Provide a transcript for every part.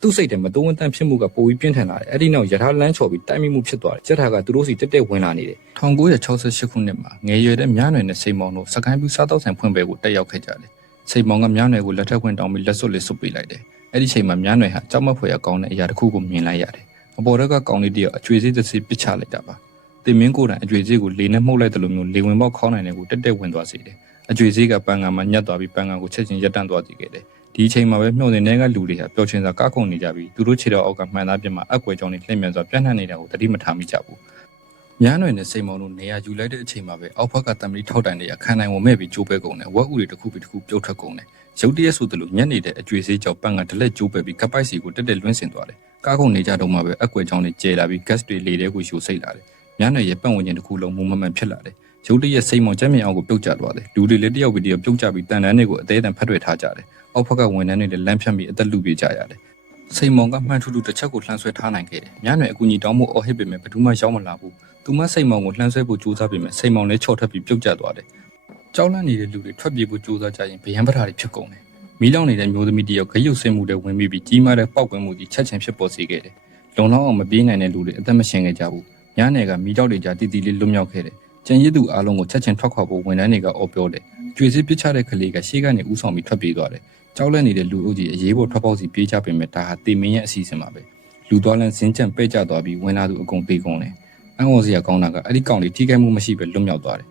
သူ့စိတ်ထဲမှာတုံးဝန်းတန်းဖြစ်မှုကပိုပြီးပြင်းထန်လာတယ်အဲ့ဒီနောက်ယထာလန်းချော်ပြီးတိုက်မိမှုဖြစ်သွားတယ်ကြက်ထာကသူတို့စီတက်တက်ဝင်လာနေတယ်1968ခုနှစ်မှာငယ်ရွယ်တဲ့မြားနွယ်နဲ့စိတ်မောင်တို့စကိုင်းပြူစားတောက်ဆိုင်ဖွင့်ပွဲကိုတက်ရောက်ခဲ့ကြတယ်စိတ်မောင်ကမြားနွယ်ကိုလက်ထပ်ခွင့်တောင်းပြီးလက်စွပ်လေးစွပ်ပေးလိုက်တယ်အဲ့ဒီချိန်မှာမြားနွယ်ဟာကြောက်မက်ဖွယ်ကောင်းတဲ့အရာတစ်ခုကိုမြင်လိုက်ရတယ်အပေါ်ကကောင်လေးတယောက်အကျွေးစေးတစ်စီးပစ်ချလိုက်တာပါတင်မင်းကိုယ်တိုင်အကျွေးစေးကိုလေနဲ့မှုတ်လိုက်တယ်လို့မျိုးလေဝင်ပေါက်ခေါင်းနိုင်တဲ့ကိုတက်တက်ဝင်သွားစေတယ်အကျွေးစေးကပန်းကမှာညက်သွားပြီးပန်းကကိုချက်ချင်းရပ်တန့်သွားစေခဲ့တယ်ဒီအချိန်မှာပဲမျှော်နေတဲ့ကလူတွေဟာပျော်ရွှင်စွာကားခုန်နေကြပြီးသူတို့ခြေတော်အောက်ကမှန်သားပြမှာအကွယ်ကြောင့်လှည့်မြန်စွာပြန့်နှံ့နေတာကိုသတိမထားမိကြဘူးမြားနွယ်နဲ့စိတ်မောင်တို့နေရာယူလိုက်တဲ့အချိန်မှာပဲအောက်ဘက်ကတမလီထောက်တိုင်တွေကခံနိုင်ဝင်မဲ့ပြီးကျိုးပဲကုန်တယ်ဝက်ဥတွေတစ်ခုပြီးတစ်ခုပြုတ်ထွက်ကုန်တယ်ရုတ်တရက်ဆိုသလိုညက်နေတဲ့အကျွေးစေးကြောင့်ပန်းကဒလက်ကျိုးပဲပြီးကပိုက်စီကိုတက်တက်လွှင့်စင်သွားတယ်ကားခုန်နေကြတော့မှပဲအကွယ်ကြောင့်ကျဲလာပြီး gas တွေလေထဲကိုယူစိတ်လာတယ်မြားနွယ်ရဲ့ပတ်ဝန်းကျင်တစ်ခုလုံးမုံမမှန်ဖြစ်လာတယ်ရုတ်တရက်စိတ်မောင်ချက်မြင်အောင်ကိုပြုတ်ကျသွားတယ်လူတွေလည်းတယောက်ပြီးတယောက်ပြုတ်ကျပြီးတန်တန်းတွေကိုအသေးအံဖတ်တွေ့ထားကြတယ်အောက်ဘက်ကဝန်ထမ်းတွေလည်းလမ်းဖြတ်ပြီးအသက်လူပြေကြရတယ်စိတ်မောင်ကမှန်ထူးထူးတစ်ချက်ကိုလှမ်းဆွဲထားနိုင်ခဲ့တယ်မြားနွယ်အကူကြီးတောင်းမှုအော်ဟစ်ပေမဲ့ဘယ်သူမှရောက်မလာဘူးသူမစိတ်မောင်ကိုလှမ်းဆွဲဖို့ကြိုးစားပေမဲ့စိတ်မောင်လည်းချော့ထပ်ပြီးပြုတ်ကျသွားတယ်ကြောက်လန့်နေတဲ့လူတွေထွက်ပြေးဖို့ကြိုးစားကြရင်ဗျံပထာတွေဖြစ်ကုန်တယ်မီးလောင်နေတဲ့မျိုးသမီးတယောက်ဂရုစင်မှုတွေဝင်ပြီးကြီးမားတဲ့ပောက်ကွင်းမှုကြီးချက်ချင်းဖြစ်ပေါ်စေခဲ့တယ်လုံလောက်အောင်မပြေးနိုင်တဲ့လူတွေအသက်မရှင်ခဲ့ကြဘူးမြားနယ်ကမီးတောက်တွေကြားတီတီလေးလွတ်မြောက်ခဲ့တယ်ကျန်ရည်သူအားလုံးကိုချက်ချင်းထွက်ခွာဖို့ဝန်ထမ်းတွေကအော်ပြောတယ်ကျွေးစစ်ပစ်ချတဲ့ကလေးကရှေ့ကနေဥဆောင်ပြီးထွက်ပြေးသွားတယ်ကြောက်လန့်နေတဲ့လူအုပ်ကြီးအရေးပေါ်ထွက်ပေါက်စီပြေးကြပေမဲ့ဒါဟာတေမင်းရဲ့အစီအစဉ်ပါပဲလူသွားလန်းစင်းကြံပဲ့ကျသွားပြီးဝင်လာသူအကုန်ပြေးကုန်တယ်အံ့ဩစရာကောင်းတာကအဲ့ဒီကောင်လေးထိခိုက်မှုမရှိပဲလွတ်မြောက်သွားတယ်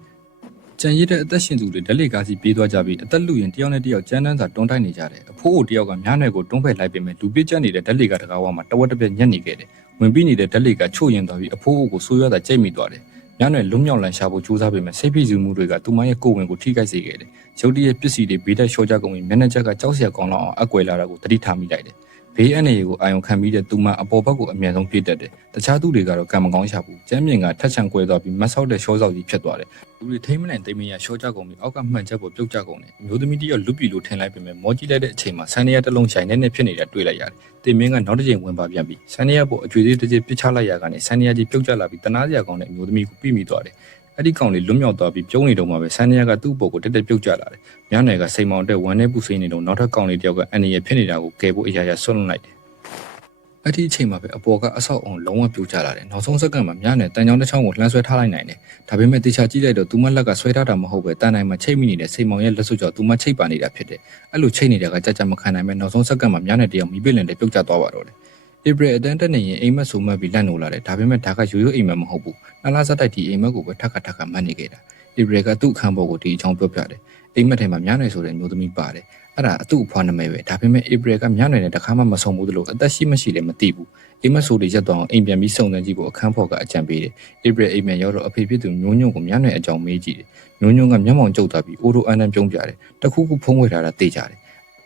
ကျန်ရည်တဲ့အသက်ရှင်သူတွေဓလေကားစီပြေးသွားကြပြီးအသက်လူရင်တယောက်နဲ့တယောက်ကြမ်းတမ်းစွာတွန်းတိုက်နေကြတယ်အဖိုးအိုတယောက်ကမြားနယ်ကိုတွန်းဖက်လိုက်ပေမဲ့လူပစ်ကျနေတဲ့ဓလေကားတကားဝါမှာတဝက်တစ်ပြက်ညက်နေခဲ့တယ်ဝင်ပြီးနေတဲ့ဓလေကားချို့ရင်သွားပြီးအဖိုးအိုကိုဆိုးရွားတာကြိတ်မိသွားတယ်မြားနယ်လွတ်မြောက်လန်ရှာဖို့ကြိုးစားပေမဲ့စိတ်ဖိစီးမှုတွေကသူမရဲ့ကိုယ်ဝင်ကိုထိခိုက်စေခဲ့တယ်ရုတ်တရက်ပစ္စည်းတွေဘေးတက်လျှော့ကြကုန်ပြီးမျက်နှာချက်ကကြောက်စရာကောင်းလောက်အောင်အကွယ်လာတာကိုသတိထားမိလိုက်တယ်ဘေးအန္တရာယ်ကိုအာရုံခံပြီးတဲ့သူမအပေါ်ဘက်ကိုအမြန်ဆုံးပြေးတက်တယ်တခြားသူတွေကတော့ကံမကောင်းရှာဘူးကျမ်းမြင့်ကထက်ချန်ကွဲသွားပြီးမတ်ဆောက်တဲ့ရှောဆောက်ကြီးဖြစ်သွားတယ်လူတွေထိမ့်မနိုင်သိမ့်မရရှော့ကြကုန်ပြီးအောက်ကမှန်ချက်ပေါ်ပြုတ်ကျကုန်တယ်အမျိုးသမီးတယောက်လွတ်ပြီလို့ထင်လိုက်ပေမဲ့မောကြီးလိုက်တဲ့အချိန်မှာဆန်ရတစ်လုံးဆိုင်နဲ့ဖြစ်နေတာတွေ့လိုက်ရတယ်တင်မင်းကနောက်တစ်ချိန်ဝင်ပါပြန်ပြီးဆန်ရပေါ်အကျွေးသေးတစ်ချက်ပစ်ချလိုက်ရကနေဆန်ရကြီးပြုတ်ကျလာပြီးတနာစရာကောင်းတဲ့အမျိုးသမီးကိုပြီးမိသွားတယ်အဲ့ဒီကောင်လေးလွတ်မြောက်သွားပြီးပြုံးနေတော့မှပဲဆန်နီယာကသူ့အပေါ်ကိုတက်တက်ပြုတ်ကျလာတယ်။မြားနယ်ကစိန်မောင်တက်ဝမ်းနဲ့ပူစိနေတော့နောက်ထပ်ကောင်လေးတယောက်ကအန်နီရဖြစ်နေတာကိုကယ်ဖို့အရာရာဆွတ်လွတ်လိုက်တယ်။အဲ့ဒီအချိန်မှာပဲအပေါ်ကအဆောက်အုံလုံးဝပြုတ်ကျလာတယ်။နောက်ဆုံးစက္ကန့်မှာမြားနယ်တန်ချောင်းတစ်ချောင်းကိုလှမ်းဆွဲထားလိုက်နိုင်တယ်။ဒါပေမဲ့တေချာကြည့်လိုက်တော့သူမလက်ကဆွဲထားတာမဟုတ်ပဲတန်တိုင်းမှာချိတ်မိနေတဲ့စိန်မောင်ရဲ့လက်စွပ်ကြောင့်သူမချိတ်ပါနေတာဖြစ်တယ်။အဲ့လိုချိတ်နေတာကကြကြမခံနိုင်ပဲနောက်ဆုံးစက္ကန့်မှာမြားနယ်တယောက်မီးပစ်လင်တဲ့ပြုတ်ကျသွားပါတော့တယ်။ဧပြီအတန်းတက်နေရင်အိမ်မက်ဆိုမှတ်ပြီးလန့်နိုးလာတယ်ဒါပေမဲ့ဒါကရိုးရိုးအိမ်မက်မဟုတ်ဘူး။နာလာစက်တိုက်ဒီအိမ်မက်ကိုပဲထပ်ခါမှတ်နေခဲ့တာ။ဧပြီကသူ့အခန်းပေါ်ကိုဒီအကြောင်းပြောပြတယ်။အိမ်မက်ထဲမှာမြားနယ်ဆိုတဲ့မျိုးသမီးပါတယ်။အဲ့ဒါအတူအဖွားနာမည်ပဲဒါပေမဲ့ဧပြီကမြားနယ်နဲ့တခါမှမဆုံဘူးလို့အသက်ရှိမရှိလည်းမသိဘူး။အိမ်မက်ဆိုတွေရက်သွားအောင်အိမ်ပြန်ပြီးစုံစမ်းကြည့်ဖို့အခန်းဖော်ကအကြံပေးတယ်။ဧပြီအိမ်မက်ရောက်တော့အဖေဖြစ်သူမျိုးညွန့်ကိုမြားနယ်အကြောင်းမေးကြည့်တယ်။မျိုးညွန့်ကမျက်မှောင်ကျုပ်သွားပြီးအိုးတို့အန်းတန်းပြုံးပြတယ်။တခုခုဖုံးဝေထားတာသိကြတယ်။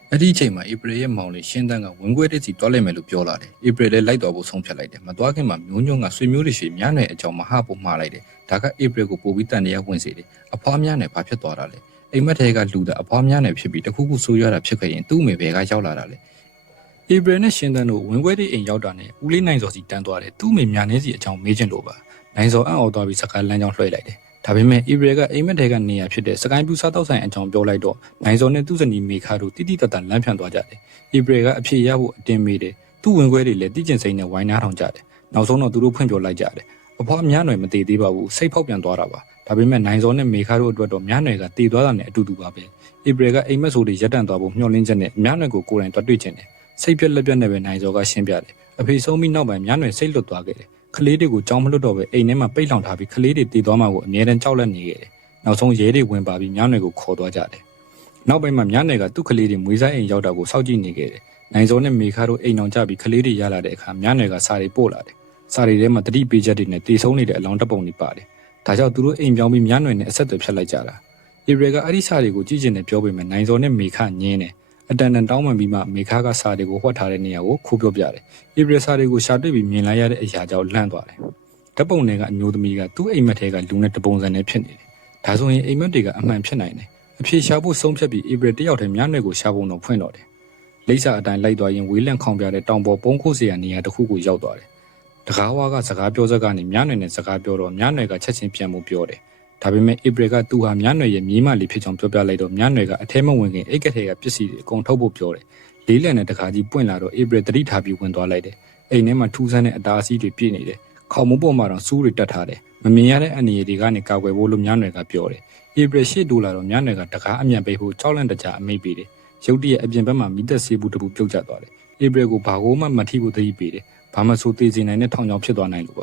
အဲ့ဒီအချိန်မှာဧပြီရဲ့မောင်လေးရှင်းတန်းကဝင်ခွဲတဲ့စီတွားလိုက်မယ်လို့ပြောလာတယ်။ဧပြီလည်းလိုက်တော်ဖို့ဆုံးဖြတ်လိုက်တယ်။မတွားခင်မှာမျိုးညွန့်ကဆွေမျိုးတွေရှိမြားနယ်အကြောင်းမဟာဖို့မှားလိုက်တယ်။ဒါကဧပြီကိုပို့ပြီးတန်တရားဝင်စေတယ်။အဖွားမြားနယ်ဘာဖြစ်သွားတာလဲ။အိမ်မက်ထဲကလူသားအဖွားမြားနယ်ဖြစ်ပြီးတခုခုဆိုးရွားတာဖြစ်ခဲ့ရင်သူ့မိဘကရောက်လာတာလေ။ဧပြီနဲ့ရှင်းတန်းတို့ဝင်ခွဲတဲ့အိမ်ရောက်တာနဲ့ဦးလေးနိုင်စော်စီတန်းသွားတယ်။သူ့မိမြားနယ်စီအကြောင်းမေးချင်လို့ပါ။နိုင်စော်အံ့ဩသွားပြီးစကားလမ်းကြောင်းလွှဲလိုက်တယ်။ဒါပေမဲ့ဧပြီကအိမ်မက်ထဲကနေရာဖြစ်တဲ့စကိုင်းပြူစားတောက်ဆိုင်အကြောင်းပြောလိုက်တော့နိုင်စော်နဲ့သူ့ဇနီးမေခါတို့တိတိတတ်တလမ်းဖြန့်သွားကြတယ်။ဧပြီကအဖြေရဖို့အတင်းမေးတယ်။သူ့ဝင်ခွဲတွေလည်းတိကျင်စိမ့်နဲ့ဝိုင်းနားထောင်ကြတယ်။နောက်ဆုံးတော့သူတို့ဖွင့်ပြောလိုက်ကြတယ်။အဖွားမြားနယ်မတည်သေးပါဘူး။စိတ်ဖောက်ပြန်သွားတာပါ။ဒါပေမဲ့နိုင်စော်နဲ့မေခါတို့အတွက်တော့မြားနယ်ကတည်သွားတာနဲ့အတူတူပါပဲ။ဧပြီကအိမ်မက်ဆိုတွေရက်တန့်သွားဖို့မျှော်လင့်ချက်နဲ့မြားနယ်ကိုကိုယ်တိုင်တွေ့တွေ့ချင်တယ်။စိတ်ပြက်လက်ပြက်နဲ့ပဲနိုင်စော်ကရှင်းပြတယ်။အဖေဆုံးပြီးနောက်ပိုင်းမြားနယ်စိတ်လွတ်သွားခဲ့တယ်။ကလေးတွေကိုကြောင်းမလွတ်တော့ပဲအိမ်ထဲမှာပိတ်လောင်ထားပြီးကလေးတွေတည်သွားမှကိုအမြဲတမ်းကြောက်လန့်နေခဲ့တယ်။နောက်ဆုံးရဲတွေဝင်ပါပြီးမြားနယ်ကိုခေါ်သွားကြတယ်။နောက်ပိုင်းမှာမြားနယ်ကသူ့ကလေးတွေမွေးစားအိမ်ရောက်တာကိုစောင့်ကြည့်နေခဲ့တယ်။နိုင်စောနဲ့မေခါတို့အိမ်အောင်ကြပြီးကလေးတွေရလာတဲ့အခါမြားနယ်ကစာတွေပို့လာတယ်။စာတွေထဲမှာတတိပေးချက်တွေနဲ့တည်ဆုံးနေတဲ့အလောင်းတပ်ပုံတွေပါတယ်။ဒါကြောင့်သူတို့အိမ်ပြောင်းပြီးမြားနယ်နဲ့အဆက်အသွယ်ဖြတ်လိုက်ကြတာ။ဧပြီကအဲ့ဒီစာတွေကိုကြည့်ကျင်တယ်ပြောပေမဲ့နိုင်စောနဲ့မေခညင်းတယ်။အတန်တန်တောင်းပန်ပြီးမှမေခါကစာတွေကိုဟွက်ထားတဲ့နေရာကိုခိုးပြောပြတယ်။ဧပြီစာတွေကိုရှာတွေ့ပြီးမြင်လိုက်ရတဲ့အရာကြောင့်လန့်သွားတယ်။ဓာတ်ပုံတွေကအမျိုးသမီးကသူ့အိမ်မက်ထဲကလူနဲ့တပုံစံနဲ့ဖြစ်နေတယ်။ဒါဆိုရင်အိမ်မက်တွေကအမှန်ဖြစ်နိုင်တယ်။အဖြေရှာဖို့ဆုံးဖြတ်ပြီးဧပြီတယောက်တည်းမြားနယ်ကိုရှာဖို့တော့ဖွင့်တော့တယ်။လိပ်စာအတိုင်းလိုက်သွားရင်ဝေးလန့်ခေါင်ပြတဲ့တောင်ပေါ်ပုံးခိုးစရာနေရာတစ်ခုကိုရောက်သွားတယ်။တကားဝါကစကားပြောစက်ကနေမြားနယ်နဲ့စကားပြောတော့မြားနယ်ကချက်ချင်းပြန်မှုပြောတယ်။ဒါပေမဲ့ဧပြီကသူဟာမြားနယ်ရဲ့မြေးမလေးဖြစ်ကြောင်းပြောပြလိုက်တော့မြားနယ်ကအထဲမဝင်ခင်အိတ်ကထဲကပစ္စည်းတွေအကုန်ထုတ်ဖို့ပြောတယ်။ လေးလံနဲ့တခါကြီးပွင့်လာတော့ April တတိထားပြီးဝင်သွားလိုက်တယ်အိမ်ထဲမှာထူးဆန်းတဲ့အတားအဆီးတွေပြည့်နေတယ်ခေါင်းမိုးပေါ်မှာတော့စူးတွေတက်ထားတယ်မမြင်ရတဲ့အန္တရာယ်တွေကနေကာကွယ်ဖို့လို့မြားနွယ်ကပြောတယ် April ရှေ့တိုးလာတော့မြားနွယ်ကတကားအမြန်ပိတ်ဖို့ကြောက်လန့်တကြားအမိတ်ပေးတယ်ရုတ်တရက်အပြင်ဘက်မှာမိသက်ဆေးဘူးတစ်ခုပြုတ်ကျသွားတယ် April ကိုဘာကိုမှမထိဖို့သတိပေးတယ်ဘာမှဆိုသေးစေနိုင်တဲ့ထောင်ချောင်ဖြစ်သွားနိုင်လို့ပါ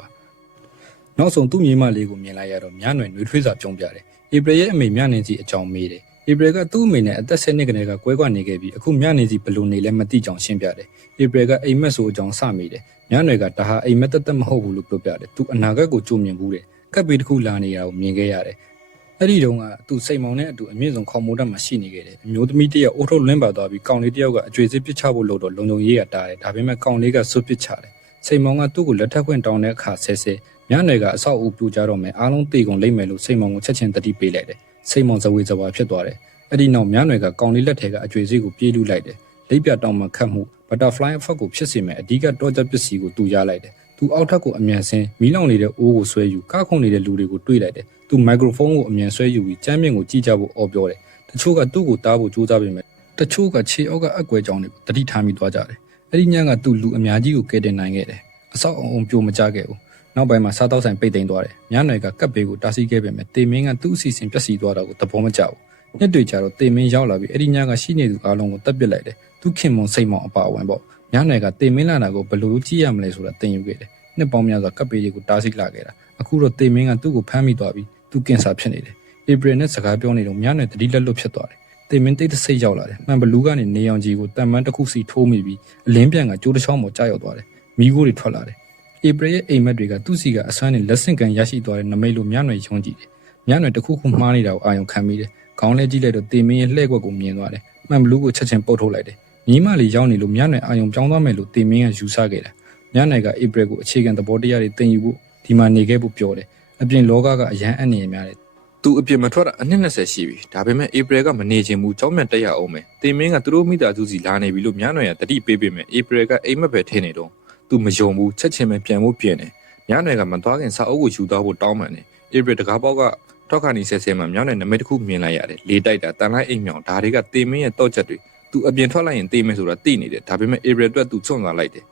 နောက်ဆုံးသူ့မြေမလေးကိုမြင်လိုက်ရတော့မြားနွယ်နှွေးထွေးစွာပြုံးပြတယ် April ရဲ့အမေမြနေစီအကြောင်းမေးတယ် April ကသူ့အမေနဲ့အသက်10နှစ်ကလေးကကွဲကွာနေခဲ့ပြီးအခုမြနေစီဘလို့နေလဲမသိကြောင်ရှင်းပြတယ် April ကအိမ်မက်ဆိုအကြောင်းစမေးတယ်မြနွယ်ကဒါဟာအိမ်မက်တက်မဟုတ်ဘူးလို့ပြောပြတယ်သူအနာဂတ်ကိုကြိုမြင်ဘူးတယ်ကပ်ပေတစ်ခုလာနေတာကိုမြင်ခဲ့ရတယ်အဲ့ဒီတုန်းကသူစိတ်မောင်နဲ့အတူအမြင့်ဆုံးခေါ်မိုးတက်မှာရှိနေခဲ့တယ်အမျိုးသမီးတယောက်အိုးထုတ်လွင့်ပါသွားပြီးကောင်လေးတယောက်ကအကျွေးစစ်ပစ်ချဖို့လို့တော့လုံုံရေးရတာတယ်ဒါပေမဲ့ကောင်လေးကစွတ်ပစ်ချတယ်စိတ်မောင်ကသူ့ကိုလက်ထပ်ခွင့်တောင်းတဲ့အခါဆဲဆဲမြနွယ်ကအဆောက်အဦပြူကြတော့မယ်အားလုံးတေကုန်လိမ့်မယ်လို့စိတ်မောင်ကိုချက်ချင်းတတိပေးလိုက်တယ်စိတ်မောင်ဇဝေဇဝါဖြစ်သွားတယ်အဲ့ဒီနောက်မြနွယ်ကကောင်လေးလက်ထဲကအကျွေးစစ်ကိုပြေးလူလိုက်တယ်လိပ်ပြတောင်းမှခတ်မှု butterfly effect ကိုဖြစ်စေမဲ့အဓိကတော့ချက်ပစ္စည်းကိုတူရလိုက်တယ်သူအောက်ထပ်ကိုအမြန်ဆင်းမီးလောင်နေတဲ့အိုးကိုဆွဲယူကားခုန်နေတဲ့လူတွေကိုတွေးလိုက်တယ်သူမိုက်ခရိုဖုန်းကိုအမြန်ဆွဲယူပြီးကျမ်းမြင့်ကိုကြည့်ကြဖို့အော်ပြောတယ်တချို့ကသူ့ကိုတားဖို့ကြိုးစားပေမဲ့တချို့ကခြေအောက်ကအကွဲကြောင်တွေတတိထားမိသွားကြတယ်အဲ့ဒီညကသူ့လူအများကြီးကိုကယ်တင်နိုင်ခဲ့တယ်အဆောက်အုံပြိုမကျခဲ့ဘူးနောက်ပိုင်းမှာစားတောက်ဆိုင်ပိတ်သိမ်းသွားတယ်မြနွယ်ကကပ်ဘေးကိုတားဆီးခဲ့ပေမဲ့တေမင်းကသူ့အစီအစဉ်ပျက်စီးသွားတာကိုသဘောမကျဘူးနှစ်တွေကြာတော့တေမင်းရောက်လာပြီးအဲ့ဒီညကရှိနေသူအားလုံးကိုတပ်ပစ်လိုက်တယ်သူခင်မွန်စိတ်မောင်အပါအဝင်ပေါ့မြနွယ်ကတေမင်းလာတာကိုဘယ်လိုကြည့်ရမလဲဆိုတာသင်ယူခဲ့တယ်နှစ်ပေါင်းများစွာကပ်ပေတွေကိုတားဆီးလာခဲ့တာအခုတော့တေမင်းကသူ့ကိုဖမ်းမိသွားပြီးသူကင်ဆာဖြစ်နေတယ်ဧပြီနဲ့စကားပြောနေတော့မြနွယ်တတိလက်လွတ်ဖြစ်သွားတယ်တေမင်းတိတ်တဆိတ်ရောက်လာတယ်မှန်ဘလူးကနေနေအောင်ကြီးကိုတန်မန်းတစ်ခုစီထိုးမိပြီးအလင်းပြန်ကကျိုးတစ်ချောင်းပေါ်ကျရောက်သွားတယ်မိခိုးတွေထွက်လာတယ်ဧပြီရဲ့အိမ်မက်တွေကသူ့စီကအဆွမ်းနဲ့လက်ဆင့်ကန်ရရှိသွားတဲ့နမိတ်လိုမြနွယ်ယုံကြည်တယ်မြနွယ်တစ်ခုခုမှားနေတာကိုအာရုံခံမိတယ်ခေါင်းလဲကြည့်လိုက်တော့တေမင်းရဲ့လှဲ့ကွက်ကိုမြင်သွားတယ်မှန်ဘလူးကိုချက်ချင်းပုတ်ထုတ်လိုက်တယ်ညီမလေးရောက်နေလို့မြနွယ်အာရုံပြောင်းသွားမယ်လို့တေမင်းကယူဆခဲ့တာမြနွယ်ကဧပြီကိုအခြေခံသဘောတရားတွေသင်ယူဖို့ဒီမှာနေခဲ့ဖို့ပြောတယ်အပြင်လောကကအရန်အန်နေရများတယ်သူအပြင်မထွက်တာအနှစ်20ရှိပြီဒါပေမဲ့ဧပြီကမနေချင်ဘူးကြောက်မြတ်တက်ရအောင်မယ်တေမင်းကသူတို့မိသားစုစီလာနေပြီလို့မြနွယ်ကတတိပေးပေမဲ့ဧပြီကအိမ်မက်ပဲထင်းနေတော့သူမယုံဘူးချက်ချင်းပဲပြန်ဖို့ပြင်တယ်မြနွယ်ကမသွားခင်စာအုပ်ကိုယူသွားဖို့တောင်းပန်တယ်ဧပြီတကားပေါက်ကထောက်ခါနီဆဲဆဲမှာမြနွယ်နမိတ်တစ်ခုမြင်လိုက်ရတယ်လေးတိုက်တာတန်လိုက်အိမ်မြောင်ဒါတွေကတေမင်းရဲ့တော့ချက်တွေသူအပြင်ထွက်လိုက်ရင်တေးမယ်ဆိုတာသိနေတယ်ဒါပေမဲ့ဧပြီအတွက်သူချွန့်သွားလိုက်တယ်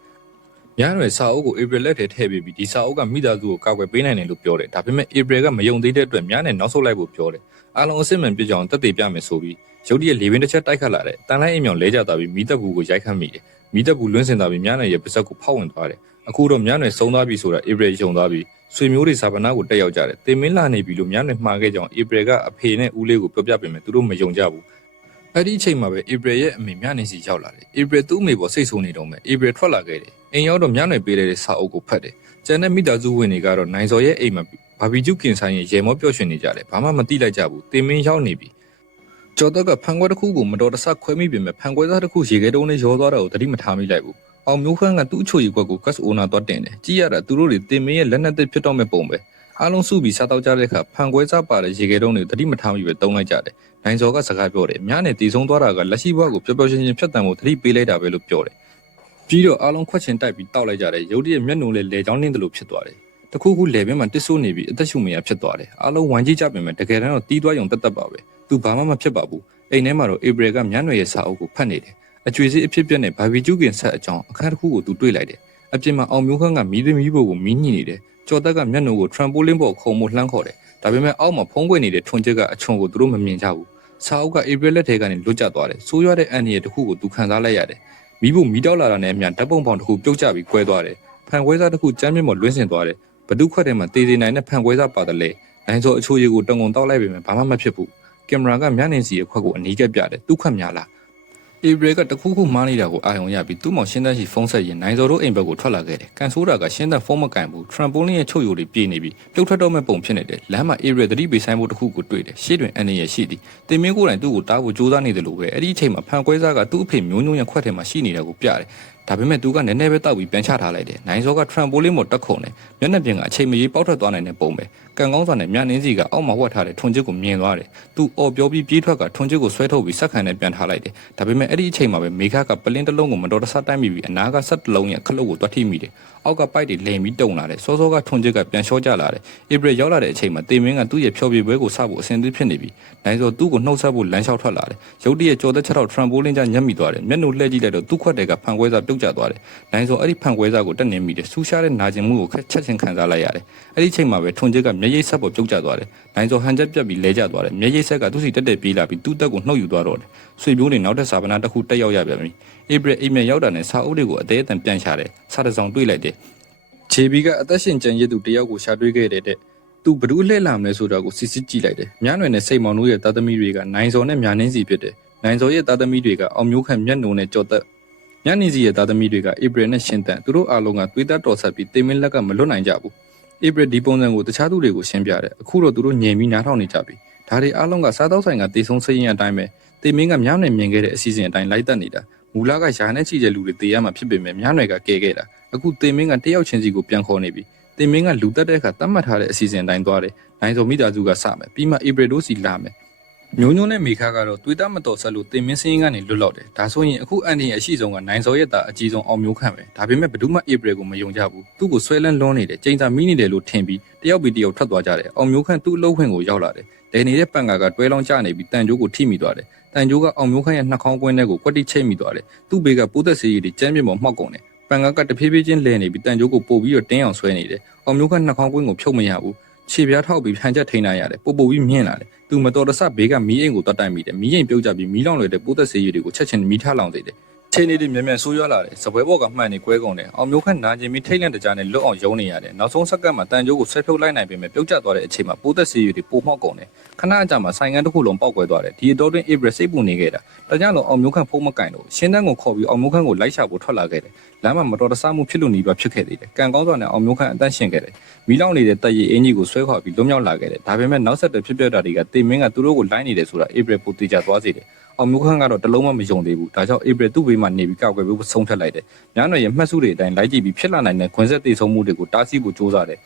မြနွယ်စာအုပ်ကိုဧပြီလက်ထဲထည့်ပြီးဒီစာအုပ်ကမိသားစုကိုကာကွယ်ပေးနိုင်တယ်လို့ပြောတယ်ဒါပေမဲ့ဧပြီကမယုံသေးတဲ့အတွက်မြနဲ့နောက်ဆုတ်လိုက်ဖို့ပြောတယ်အားလုံးအစစ်မှန်ပြကြအောင်တက်သေးပြမယ်ဆိုပြီးရုတ်တရက်လေပင်တစ်ချက်တိုက်ခတ်လာတယ်တန်လိုက်အိမ်မြောင်လဲကျသွားပြီးမိသက်ဘူးကိုရိုက်ခတ်မိတယ်မိသက်ဘူးလွင့်စင်သွားပြီးမြနွယ်ရဲ့ပါးစပ်ကိုဖောက်ဝင်သွားတယ်အခုတော့မြနွယ်ဆုံးသွားပြီဆိုတာဧပြီယုံသွားပြီးဆွေမျိုးတွေစာပနာကိုတက်ရောက်ကြတယ်တင်မင်းလာနေပြီလို့မြနွယ်မှားခဲ့ကြောင်းဧပြီကအဖေနဲ့ဦးလေးကိုပြောပြပေးမယ်သူတို့မယုံကြဘူးအဲ့ဒီအချိန်မှာပဲဧပြီရဲ့အမေမြနေစီရောက်လာတယ်ဧပြီသူ့အမေပေါ်စိတ်ဆိုးနေတော့မယ်ဧပြီထွက်လာခဲ့တယ်အိမ်ရောက်တော့မြနွယ်ပေးတဲ့စာအုပ်ကိုဖတ်တယ်ကျန်တဲ့မိသားစုဝင်တွေကတော့နိုင်စော်ရဲ့အိမ်မှာဘာဘီကျူကင်ဆိုင်ရဲ့ရေမောပျော်ရွှင်နေကြတယ်ဘာမှမသိလိုက်ကြဘူးတင်မင်းရောက်နေပြီကျော်တော့ကဖန်ခွဲတစ်ခုကိုမတော်တဆခွဲမိပြင်မဲ့ဖန်ခွဲသားတစ်ခုရေခဲတုံးနဲ့ရောသွားတာကိုသတိမထားမိလိုက်ဘူးအောင်မျိုးခန်းကသူ့အချို့ရေခွက်ကိုကတ်အိုနာတော့တင်တယ်ကြည့်ရတာသူတို့တွေတင်မင်းရဲ့လက်နက်သစ်ဖြစ်တော့မဲ့ပုံပဲအားလုံးစုပြီးစားတော့ကြတဲ့အခါဖန်ခွဲစားပါတဲ့ရေခဲတုံးတွေသတိမထားမိပဲတုံးလိုက်ကြတယ်နိုင်စော်ကစကားပြောတယ်မြနဲ့တည်ဆုံးသွားတာကလက်ရှိဘဝကိုပျော်ပျော်ရွှင်ရွှင်ဖြတ်တန်းဖို့သတိပေးလိုက်တာပဲလို့ပြောတယ်ပြီးတော့အားလုံးခွက်ချင်တိုက်ပြီးတောက်လိုက်ကြတယ်ရုတ်တရက်မျက်နှာလဲလေချောင်းနှင်းတယ်လို့ဖြစ်သွားတယ်တခုခုလေပင်မှာတစ်ဆိုးနေပြီးအသက်ရှူမရဖြစ်သွားတယ်အားလုံးဝမ်းကြီးကြပြင်မဲ့တကယ်တမ်းတော့တီးသွားရုံတက်ပါပဲသူဘာမှမဖြစ်ပါဘူးအိမ်ထဲမှာတော့ဧပြီကမြနွယ်ရဲ့စာအုပ်ကိုဖတ်နေတယ်အကျွေးစစ်အဖြစ်ပြက်နဲ့ဘာဘီကျူကင်ဆက်အကြောင်းအခန်းတစ်ခုကိုသူတွေ့လိုက်တယ်အပြင်မှာအောင်မျိုးခန်းကမီးသွေးမီးဖို့ကိုမီးညှိနေတယ်ကျော်တက်ကမျက်နှာကို trampoline ပေါ်ခုံမို့လှမ်းခေါ်တယ်ဒါပေမဲ့အောက်မှာဖုံးကွယ်နေတဲ့ထွန်ချက်ကအချုံကိုသူတို့မမြင်ကြဘူးစာအုပ်ကဧပြီလက်ထဲကနေလွတ်ကျသွားတယ်ဆိုးရွားတဲ့အန်ဒီရဲ့တစ်ခုကိုသူခံစားလိုက်ရတယ်မီးဖို့မီးတောက်လာတာနဲ့အမျှဓာတ်ပုံပေါင်တစ်ခုပြုတ်ကျပြီးကွဲသွားတယ်ဖန်ခွဲစားတစ်ခုကျမ်းမြင့်ပေါ်လွင့်စင်သွားတယ်ဘဒုခွက်ထဲမှာတေးသေးနိုင်တဲ့ဖန်ခွဲစားပါတယ်လေနိုင်စောအချိုးရည်ကိုတုံငုံတောက်လိုက်ပေမဲ့ဘာမှမဖြစ်ဘူးကင်မရာကမျက်နှာစီရဲ့ခွက်ကိုအနီးကပ်ပြတယ်သူ့ခွက်များလားဧပြီကတခုခုမှားနေတာကိုအာရုံရပြီးသူ့မောင်ရှင်းသက်ရှိဖုန်းဆက်ရင်နိုင်စောတို့အိမ်ဘက်ကိုထွက်လာခဲ့တယ်ကန်ဆိုးတာကရှင်းသက်ဖုန်းမကင်ဘူးထရမ်ပိုလင်းရဲ့ချုပ်ရိုးတွေပြေးနေပြီးပြုတ်ထွက်တော့မဲ့ပုံဖြစ်နေတယ်လမ်းမှာဧပြီသတိပေးဆိုင်ဖို့တခုကိုတွေ့တယ်ရှေ့တွင်အန်နီရဲ့ရှိသည်တင်မင်းကိုယ်တိုင်သူ့ကိုတားဖို့ကြိုးစားနေတယ်လို့ပဲအဲ့ဒီအချိန်မှာဖန်ခွဲစားကသူ့အဖေမျိုးညွန့်ရဲ့ခွက်ထဲမှာရှိနေတာကိုပြတယ် ဒါပေမဲ့သူကနည်းနည်းပဲတောက်ပြီးပြန်ချထားလိုက်တယ်နိုင်စောကထရမ်ပိုလင်းပေါ်တက်ခုန်တယ်မျက်နှာပြင်ကအချိန်မရေပေါက်ထွက်သွားနိုင်တဲ့ပုံပဲကန်ကောင်းစွာနဲ့မြနင်းစီကအောက်မှာဝတ်ထားတဲ့ထွန်ချစ်ကိုမြင်သွားတယ်သူအော်ပြောပြီးပြေးထွက်ကထွန်ချစ်ကိုဆွဲထုတ်ပြီးစက်ခံနဲ့ပြန်ထားလိုက်တယ်ဒါပေမဲ့အဲ့ဒီအချိန်မှာပဲမေခကပလင်းတစ်လုံးကိုမတော်တဆတိုက်မိပြီးအနာကဆက်တစ်လုံးရဲ့ခလုတ်ကိုတွတ်ထိမိတယ်အောက်ကပိုက်တွေလိမ်ပြီးတုံလာတယ်စောစောကထွန်ချစ်ကပြန်လျှော့ကျလာတယ်ဧပြီရောက်လာတဲ့အချိန်မှာတေမင်းကသူ့ရဲ့ဖြောပြပွဲကိုစဖို့အဆင်သင့်ဖြစ်နေပြီနိုင်စောသူ့ကိုနှုတ်ဆက်ဖို့လမ်းလျှောက်ထွက်လာတယ်ရုတ်တရက်ကြော်သက်ချက်တော့ထရမ်ပိုလင်းကြညက်မိသွားတယ်မျက်နှာလှည့်ကြည့်လိုက်တော့သူ့ခွက်တွေကဖန်ခွဲစားပြုတ်ကျသွားတယ်နိုင်စောအဲ့ဒီဖန်ခွဲစားကိုတက်နေမိတယ်ဆူရှားတဲ့နာကျင်မှုကိုချက်ချင်းခံစားလိုက်ရတယ်အဲ့ဒီချိန်မှာပဲထွန်ချစ်ကမျက်ရည်ဆက်ပေါ်ပြုတ်ကျသွားတယ်နိုင်စောဟန်ချက်ပြတ်ပြီးလဲကျသွားတယ်မျက်ရည်ဆက်ကသူ့စီတက်ပြေးလာပြီးသူ့တက်ကိုနှုတ်ယူသွားတော့တယ်ဆွေပြိုးနေနောက်ထပ်စာပနာတစ်ခုတက်ရောက်ရပြန်ပြီဧပြီအိမ်မြန်ရောက်တာနဲ့စာအုပ်တွေကိုအသေးအတန်ပြန်ရှာတယ်စာတစ်စောင်တွေ့လိုက်တယ်ဂျေဘီကအသက်ရှင်ကျန်ရစ်သူတယောက်ကိုရှာတွေ့ခဲ့တဲ့သူဘ누구လှည့်လာမလဲဆိုတာကိုစစ်စစ်ကြည့်လိုက်တယ်မြနွယ်နဲ့စိတ်မောင်တို့ရဲ့သားသမီးတွေကနိုင်စောနဲ့မြနင်းစီဖြစ်တယ်နိုင်စောရဲ့သားသမီးတွေကအောင်မျိုးခန့်မျက်နှုံနဲ့ကြော်သက်မြနင်းစီရဲ့သားသမီးတွေကဧပြီနဲ့ရှင်တန်သူတို့အားလုံးကသွေးသားတော်ဆက်ပြီးတေမင်းလက်ကမလွတ်နိုင်ကြဘူးဧပြီဒီပုံစံကိုတခြားသူတွေကိုရှင်းပြတယ်အခုတော့သူတို့ညင်ပြီးနားထောင်နေကြပြီဒါတွေအားလုံးကစားတော့ဆိုင်ကတေဆုံးစရင်အတိုင်းပဲတေမင်းကမြနွယ်မြင်ခဲ့တဲ့အစီအစဉ်အတိုင်းလိုက်တက်နေတာမူလကယာနဲ့ချီတဲ့လူတွေတေရမှာဖြစ်ပေမဲ့မြနွယ်ကကဲခဲ့တာအခုတေမင်းကတယောက်ချင်းစီကိုပြန်ခေါ်နေပြီတေမင်းကလူတက်တဲ့အခါတတ်မှတ်ထားတဲ့အစီအစဉ်အတိုင်းသွားတယ်နိုင်စောမိသားစုကစမယ်ပြီးမှဧပြီတို့စီလာမယ်ညိုညိုနဲ့မေခါကတော့သွေးသားမတော်ဆက်လို့တေမင်းစင်းကနေလွတ်လောက်တယ်ဒါဆိုရင်အခုအန်တီရဲ့အရှိဆုံးကနိုင်စောရဲ့သားအကြီးဆုံးအောင်မျိုးခန့်ပဲဒါပေမဲ့ဘယ်သူမှဧပြီကိုမယုံကြဘူးသူ့ကိုဆွဲလန်းလွန်းနေတယ်ချိန်စာမိနေတယ်လို့ထင်ပြီးတယောက်ပြီးတယောက်ထွက်သွားကြတယ်အောင်မျိုးခန့်သူ့အလုပ်ခွင်ကိုရောက်လာတယ်ဒဲနေတဲ့ပန်ကာကတွဲလောင်းကျနေပြီးတန်ကြိုးကိုထိမိသွားတယ်တန်ကြိုးကအောင်မျိုးခန့်ရဲ့နှာခေါင်းကွင်းထဲကိုကွက်တိချိတ်မိသွားတယ်သူ့ဘေးကပိုးသက်စေးရည်တွေကျမ်းပြင်းပေါ်မှောက်ကုန်တယ်ပန်ကာကတဖြည်းဖြည်းချင်းလဲနေပြီးတန်ကြိုးကိုပို့ပြီးတော့တင်းအောင်ဆွဲနေတယ်အောင်မျိုးခန့်နှာခေါင်းကွင်းကိုဖြုတ်မရဘူးခြေပြားထောက်ပြီးဖန်ချက်ထိန်းလိုက်ရတယ်ပို့ပြီးမြင့်လာတယ်သူမတော်တဆဘေးကမီးအိမ်ကိုတတ်တိုက်မိတယ်မီးအိမ်ပြုတ်ကျပြီးမီးလောင်လွယ်တဲ့ပိုးသက်စေးရည်တွေကိုချက်ချင်းမီးထားလောင်စေတယ်ချိန်နေတွေမြန်မြန်ဆိုးရွားလာတယ်စပွဲပေါ်ကမှန်နေကွဲကုန်တယ်အောင်မျိုးခန့်နာကျင်ပြီးထိတ်လန့်တကြားနဲ့လွတ်အောင်ယုံနေရတယ်နောက်ဆုံးစက္ကန့်မှာတန်ကြိုးကိုဆွဲဖြုတ်လိုက်နိုင်ပေမဲ့ပြုတ်ကျသွားတဲ့အချိန်မှာပိုးသက်စေးရည်တွေပိုမှောက်ကုန်တယ်ခဏအကြာမှာဆိုင်ငန်းတစ်ခုလုံးပေါက်ကွဲသွားတယ်ဒီအတော်တွင်ဧပြီစိတ်ပူနေခဲ့တာဒါကြောင့်တော့အောင်မျိုးခန့်ဖုံးမကင်လို့ရှင်းတန်းကိုခေါ်ပြီးအောင်မျိုးခန့်ကိုလိုက်ရှာဖို့ထွက်လာခဲ့တယ်လမ်းမှာမတော်တဆမှုဖြစ်လို့နေပါဖြစ်ခဲ့သေးတယ်ကံကောင်းစွာနဲ့အောင်မျိုးခန့်အသက်ရှင်ခဲ့တယ်မီးလောင်နေတဲ့တပ်ရည်အင်ကြီးကိုဆွဲခွာပြီးလွတ်မြောက်လာခဲ့တယ်ဒါပေမဲ့နောက်ဆက်တွဲဖြစ်ပျက်တာတွေကတေမင်းကသူတို့ကိုလိုက်နေတယ်ဆိုတာဧပြီပိုတေချာသွားစေတယ်အောင်မျိုးခန့်ကတော့တလုံးမယုံသေးဘူးဒါကြောင့်ဧပြီသူ့ဘေးမှာနေပြီးကောက်ွယ်ဖို့ဆုံးဖြတ်လိုက်တယ်မြနွယ်ရဲ့မှတ်စုတွေအတိုင်းလိုက်ကြည့်ပြီးဖြစ်လာနိုင်တဲ့ခွင်ဆက်တေဆုံးမှုတွေကိုတားဆီးဖို့ကြိုးစားတယ်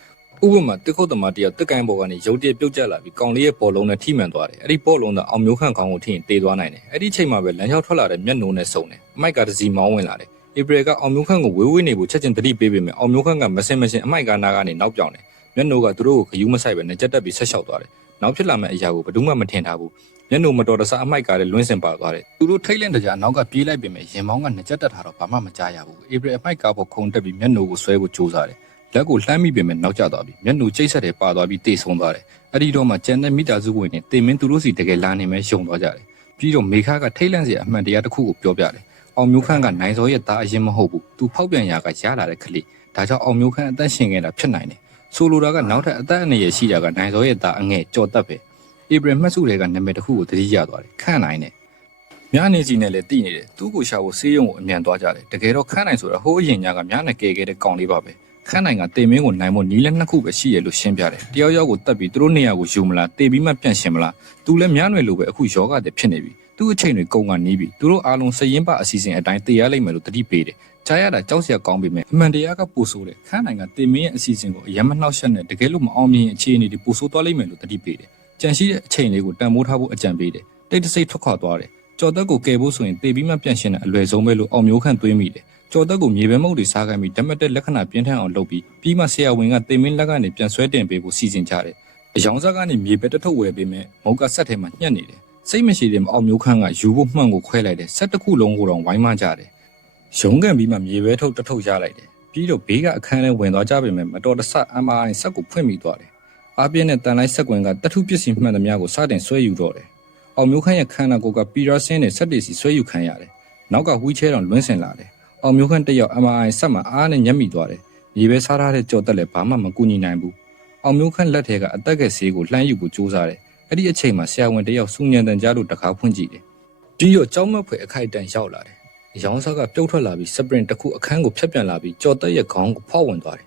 ဥပမာတစ်ခုတ်သမားတယောက်တက်ကိုင်းပေါ်ကနေရုတ်တရက်ပြုတ်ကျလာပြီးကောင်လေးရဲ့ပေါ်လုံးနဲ့ထိမှန်သွားတယ်အဲ့ဒီပေါ်လုံးကအောင်မျိုးခန့်ခေါင်းကိုထိရင်တေးသွားနိုင်တယ်အဲ့ဒီချိန်မှာပဲလမ်းလျှောက်ထွက်လာတဲ့မျက်နှိုးနဲ့စုံတယ်အမိုက်ကတစီမောင်းဝင်လာတယ်ဧပြီကအောင်မျိုးခန့်ကိုဝေးနေဖို့ချက်ချင်းတတိပေးပေမဲ့အောင်မျိုးခန့်ကမစင်အမိုက်ကနာကနေနောက်ပြောင်တယ်မျက်နှိုးကသူတို့ကိုခယူးမဆိုင်ပဲနဲ့ကြက်တက်ပြီးဆက်လျှောက်သွားတယ်နောက်ဖြစ်လာမယ့်အရာကိုဘယ်သူမှမထင်ထားဘူးမျက်နှိုးမတော်တဆအမိုက်ကလည်းလွှင့်စင်ပါသွားတယ်သူတို့ထိတ်လန့်တကြားနောက်ကပြေးလိုက်ပေမဲ့ရင်မောင်းကနှစ်ကြက်တက်ထားတော့ဘာမှမကြားရဘူးဧပြီအမိုက်ကပေါ်ခုန်တက်ပြီးမျက်နှိုးကိုဆွဲဖို့ကြိုးစားတယ်လက်ကိုလှမ်းမိပေမဲ့နောက်ကျသွားပြီမျက်နှာကျိတ်ဆက်တယ်ပါသွားပြီးတေဆုံးသွားတယ်အဲ့ဒီတော့မှကျန်တဲ့မိသားစုဝင်တွေတေမင်းသူတို့စီတကယ်လာနေမဲ့ယုံသွားကြတယ်ပြီးတော့မေခါကထိတ်လန့်စရာအမှန်တရားတစ်ခုကိုပြောပြတယ်အောင်မျိုးခန့်ကနိုင်စောရဲ့သားအရင်မဟုတ်ဘူးသူဖောက်ပြန်ရာကရလာတဲ့ကလေးဒါကြောင့်အောင်မျိုးခန့်အသက်ရှင်ခဲ့တာဖြစ်နိုင်တယ်ဆိုလိုတာကနောက်ထပ်အသက်အန္တရာယ်ရှိတာကနိုင်စောရဲ့သားအငဲ့ကြော်တက်ပဲဧပြီမှတ်စုတွေကနာမည်တစ်ခုကိုသတိရသွားတယ်ခန့်နိုင်တယ်မြနေစီနဲ့လည်းတည်နေတယ်သူ့ကိုရှာဖို့ဆေးရုံကိုအမြန်သွားကြတယ်တကယ်တော့ခန့်နိုင်ဆိုတာဟိုးအရင်ညကမြနဲ့ကဲခဲ့တဲ့ကောင်လေးပါပဲခန့်နိုင်ကတေမင်းကိုနိုင်ဖို့နီးလက်နှစ်ခုပဲရှိရလို့ရှင်းပြတယ်တယောက်ယောက်ကိုတက်ပြီးသူတို့နေရာကိုယူမလားတေပြီးမှပြန်ရှင်မလားသူလည်းမြနွယ်လိုပဲအခုယောဂတဲ့ဖြစ်နေပြီသူ့အချိန်တွေကုန်ကနေပြီသူတို့အားလုံးစရင်ပအစီအစဉ်အတိုင်းတေရလိမ့်မယ်လို့တတိပေးတယ်ကြားရတာကြောက်စရာကောင်းပေမဲ့အမှန်တရားကပိုဆိုးတယ်ခန့်နိုင်ကတေမင်းရဲ့အစီအစဉ်ကိုအယမ်းမနှောက်ယှက်နဲ့တကယ်လို့မအောင်မြင်အခြေအနေတွေပိုဆိုးသွားလိမ့်မယ်လို့တတိပေးတယ်ကြံရှိတဲ့အချိန်လေးကိုတန်ဖိုးထားဖို့အကြံပေးတယ်တိတ်တဆိတ်ထွက်ခွာသွားတယ်ကြော်သက်ကိုကယ်ဖို့ဆိုရင်တေပြီးမှပြန်ရှင်တဲ့အလွယ်ဆုံးပဲလို့အောင်မျိုးခန့်သွင်းမိတယ်ကျော်သက်ကိုမြေပဲမုတ်တွေစားခိုင်းပြီးဓမတ်တဲ့လက္ခဏာပြင်းထန်အောင်လုပ်ပြီးမှဆရာဝန်ကတေမင်းလက်ကနေပြန်ဆွဲတင်ပေးဖို့စီစဉ်ကြတယ်။အယောင်စားကနေမြေပဲတစ်ထုပ်ဝယ်ပေးမယ်မုတ်ကဆက်ထဲမှာညှက်နေတယ်။စိတ်မရှိတဲ့အောင်မျိုးခန့်ကယူဖို့မှန်ကိုခွဲလိုက်တယ်။ဆက်တစ်ခုလုံးကိုတော့ဝိုင်းမကြတယ်။ရုံးကန်ပြီးမှမြေပဲထုတ်တစ်ထုပ်ရလိုက်တယ်။ပြီးတော့ဘေးကအခန်းထဲဝင်သွားကြပေမဲ့မတော်တဆ MRI ဆက်ကိုဖွင့်မိသွားတယ်။အားပြင်းတဲ့တန်လိုက်ဆက်ကွင်းကတထုပစ္စည်းမှန်သမျှကိုစတင်ဆွဲယူတော့တယ်။အောင်မျိုးခန့်ရဲ့ခန္ဓာကိုယ်ကပီရာဆင်းနဲ့ဆက်တေစီဆွဲယူခံရတယ်။နောက်ကဝီချဲတောင်လွှင့်စင်လာတယ်။အောင်မျိုးခန့်တယောက် MRI ဆက်မှာအားနဲ့ညက်မိသွားတယ်။မြေပဲစားထားတဲ့ကြော်တက်လည်းဘာမှမကူညီနိုင်ဘူး။အောင်မျိုးခန့်လက်ထဲကအသက်ကဆေးကိုလှမ်းယူဖို့ကြိုးစားတယ်။အဲ့ဒီအချိန်မှာဆရာဝန်တယောက်စူညံတန်ကြားလို့တကားဖွင့်ကြည့်တယ်။ပြီးတော့ကြောက်မက်ဖွယ်အခိုက်အတန့်ရောက်လာတယ်။အယောင်စားကပြုတ်ထွက်လာပြီးစပရင်တစ်ခုအခန်းကိုဖျက်ပြန်လာပြီးကြော်တက်ရဲ့ခေါင်းကိုဖောက်ဝင်သွားတယ်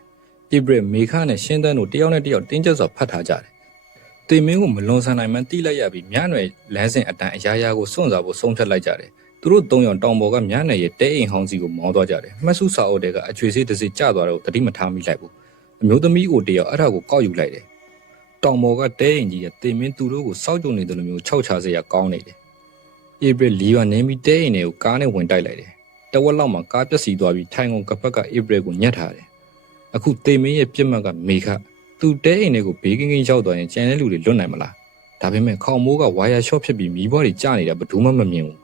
။ဧပြီမေခနဲ့ရှင်းတန်းတို့တယောက်နဲ့တယောက်တင်းကျပ်စွာဖတ်ထားကြတယ်။တေမင်းကိုမလွန်ဆန်နိုင်မှန်းတိလိုက်ရပြီးမြနွယ်လမ်းစဉ်အတန်အရာရာကိုစွန့်စားဖို့ဆုံးဖြတ်လိုက်ကြတယ်။ သူတို့3ယောက်တောင်ပေါ်ကမြားနယ်ရဲ့တဲအိမ်ဟောင်းစီကိုမောင်းသွားကြတယ်မှတ်စုစာအုပ်တွေကအချွေစေးတစ်စိကျသွားတော့တတိမထားမိလိုက်ဘူးအမျိုးသမီးကိုတယောက်အဲ့ဒါကိုကောက်ယူလိုက်တယ်တောင်ပေါ်ကတဲအိမ်ကြီးကတင်မင်းသူတို့ကိုစောက်ကြုံနေတယ်လို့မျိုးခြောက်ချစရာကောင်းနေတယ်ဧပြီလီရွာနေပြီးတဲအိမ်တွေကိုကားနဲ့ဝင်တိုက်လိုက်တယ်တဝက်လောက်မှာကားပျက်စီးသွားပြီးထိုင်ကုန်ကပတ်ကဧပြီကိုညှက်ထားတယ်အခုတင်မင်းရဲ့ပြစ်မှတ်ကမေခသူတဲအိမ်တွေကိုဘေးကင်းကင်းရောက်သွားရင်ကျန်တဲ့လူတွေလွတ်နိုင်မလားဒါပေမဲ့ခေါင်မိုးကဝါယာရှော့ဖြစ်ပြီးမီးပွားတွေကျနေတာဘယ်သူမှမမြင်ဘူး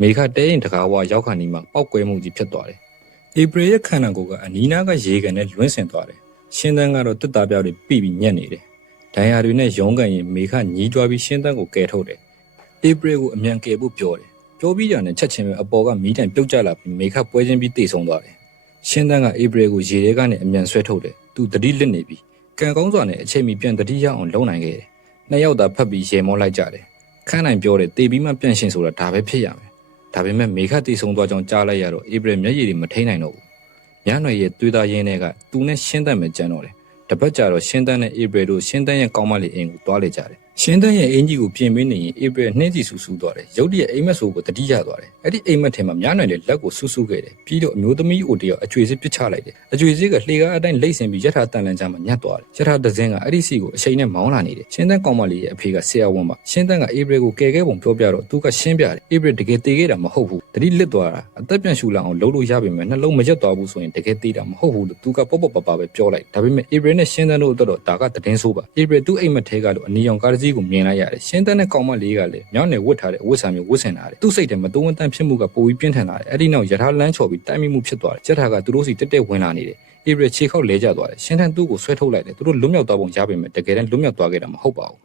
မေခတဲရင်တကားဝါရောက်ခါနီးမှာပောက်ကွဲမှုကြီးဖြစ်သွားတယ်။ဧပြီရဲ့ခန္ဓာကိုယ်ကအနီးနားကရေကန်နဲ့လွင့်ဆင်သွားတယ်။ရှင်းတန်းကတော့တစ်သားပြောက်တွေပြပြီးညက်နေတယ်။ဒိုင်ယာတွေနဲ့ရုံးကန်ရင်မေခညီးကြွားပြီးရှင်းတန်းကိုကယ်ထုတ်တယ်။ဧပြီကိုအမြန်ကယ်ဖို့ပြောတယ်။ပြောပြီးကြတဲ့ချက်ချင်းပဲအပေါ်ကမီးတံပြုတ်ကျလာပြီးမေခပွဲချင်းပြီးတိတ်ဆုံးသွားတယ်။ရှင်းတန်းကဧပြီကိုရေထဲကနေအမြန်ဆွဲထုတ်တယ်။သူတတိလစ်နေပြီ။ကံကောင်းစွာနဲ့အချိန်မီပြန်တတိရအောင်လုံနိုင်ခဲ့တယ်။နှစ်ယောက်သာဖတ်ပြီးရေမောလိုက်ကြတယ်။ခန်းနိုင်ပြောတယ်တေပြီးမှပြန်ရှင်ဆိုတာဒါပဲဖြစ်ရမယ်။ဒါပေမဲ့မေခတိဆုံသွားကြောင်းကြားလိုက်ရတော့ဧပြီမျက်ရည်တွေမထိန်နိုင်တော့ဘူး။ညနယ်ရဲ့သွေးသားရင်းတွေကသူနဲ့ရှင်းတတ်မယ်ကြမ်းတော့တယ်။တပတ်ကြာတော့ရှင်းတန်းနဲ့ဧပြီတို့ရှင်းတန်းရဲ့ကောင်းမလေးအိမ်ကိုတွားလေကြတယ်။ရှင်းတန်းရဲ့အင်ကြီးကိုပြင်ပေးနေရင်ဧပြီနှင်းစီဆူဆူသွားတယ်။ရုတ်တရက်အိမ်မက်ဆိုးကိုတတိရသွားတယ်။အဲ့ဒီအိမ်မက်ထဲမှာညနယ်ရဲ့လက်ကိုဆူဆူခဲ့တယ်။ပြီးတော့အမျိုးသမီးအိုတယောက်အကျွေစစ်ပစ်ချလိုက်တယ်။အကျွေစစ်ကလှေကားအတိုင်းလိမ့်ဆင်ပြီးရထားတန်လန်ချမှာညှက်သွားတယ်။ရထားတစ်စင်းကအဲ့ဒီစီကိုအချိန်နဲ့မောင်းလာနေတယ်။ရှင်းတန်းကောင်းမလေးရဲ့အဖေကဆရာဝန်ပါ။ရှင်းတန်းကဧပြီကိုကယ်ခဲ့ပုံပြောပြတော့သူကရှင်းပြတယ်။ဧပြီတကယ်တေခဲ့တာမဟုတ်ဘူး။တတိလစ်သွားတာအသက်ပြန်ရှူလာအောင်လုပ်လို့ရပေမဲ့နှလုံးမရက်သွားဘူးဆိုရင်တကယ်တေးတာမဟုတ်ဘူးလို့သူကပေါ့ပေါ့ပပပဲပြောလိုက်။ဒါပေမဲ့ဧပြီနဲ့ရှင်းတန်းတို့တော့ဒါကတည်င်းဆိုးပါဧပြီသူ့အိမ်မက်ထဲကလို့အနီရောင်ကားတစ်စီးကိုမြင်လိုက်ရတယ်ရှင်းတန်းနဲ့ကောင်မလေးကလည်းမြောင်းနယ်ဝတ်ထားတဲ့အဝတ်ဆံမျိုးဝတ်ဆင်ထားတယ်သူ့စိတ်ထဲမှာတိုးဝန်တန်းဖြစ်မှုကပိုပြီးပြင်းထန်လာတယ်အဲ့ဒီနောက်ရထားလမ်းချော်ပြီးတိုက်မိမှုဖြစ်သွားတယ်ကြက်ထာကသူတို့စီတက်တက်ဝင်လာနေတယ်ဧပြီခြေခောက်လဲကျသွားတယ်ရှင်းတန်းသူ့ကိုဆွဲထုတ်လိုက်တယ်သူတို့လွတ်မြောက်သွားပုံရပေမဲ့တကယ်တမ်းလွတ်မြောက်သွားခဲ့တာမဟုတ်ပါဘူး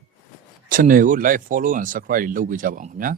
channel ကို like follow and subscribe လုပ်ပေးကြပါအောင်ခင်ဗျာ